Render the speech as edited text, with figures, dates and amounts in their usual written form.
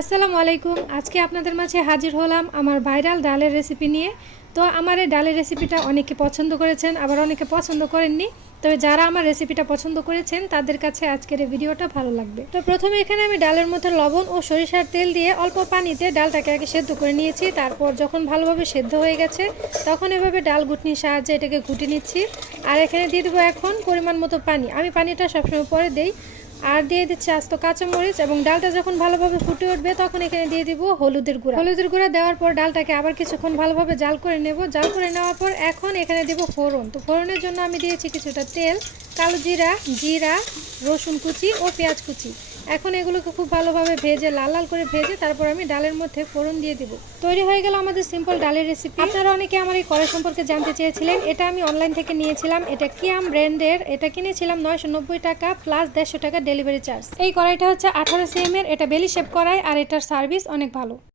আসসালামু আলাইকুম। আজকে আপনাদের মাঝে হাজির হলাম আমার ভাইরাল ডালের রেসিপি নিয়ে। তো আমার এই ডালের রেসিপিটা অনেকে পছন্দ করেছেন, আবার অনেকে পছন্দ করেননি। তবে যারা আমার রেসিপিটা পছন্দ করেছেন তাদের কাছে আজকের এই ভিডিওটা ভালো লাগবে। তো প্রথমে এখানে আমি ডালের মধ্যে লবণ ও সরিষার তেল দিয়ে অল্প পানিতে ডালটাকে আগে সেদ্ধ করে নিয়েছি। তারপর যখন ভালোভাবে সেদ্ধ হয়ে গেছে তখন এভাবে ডাল ঘুটনির সাহায্যে এটাকে ঘুটে নিচ্ছি। আর এখানে দিয়ে দেবো এখন পরিমাণ মতো পানি। আমি পানিটা সবসময় পরে দেই। আর দিয়ে দিচ্ছি আস্ত কাঁচামরিচ, এবং ডালটা যখন ভালোভাবে ফুটে উঠবে তখন এখানে দিয়ে দিব হলুদের গুঁড়া। হলুদের গুঁড়া দেওয়ার পর ডালটাকে আবার কিছুক্ষণ ভালোভাবে জাল করে নেব। জাল করে নেওয়ার পর এখন এখানে দেব ফোড়ন। তো ফোড়নের জন্য আমি দিয়েছি কিছুটা তেল, কালো জিরা, জিরা, রসুন কুচি ও পেঁয়াজ কুচি। এখন এগুলোকে খুব ভালোভাবে ভেজে লাল লাল করে ভেজে তারপর আমি ডালের মধ্যে ফোড়ন দিয়ে দিব। তৈরি হয়ে গেল আমাদের সিম্পল ডালের রেসিপি। আপনারা অনেকে আমার এই কড়াই সম্পর্কে জানতে চেয়েছিলেন। এটা আমি অনলাইন থেকে নিয়েছিলাম। এটা কিয়াম ব্র্যান্ডের। এটা কিনেছিলাম 990 টাকা প্লাস 150 টাকা ডেলিভারি চার্জ। এই কড়াইটা হচ্ছে 18 cm এর। এটা বেলি শেপ কড়াই আর এটার সার্ভিস অনেক ভালো।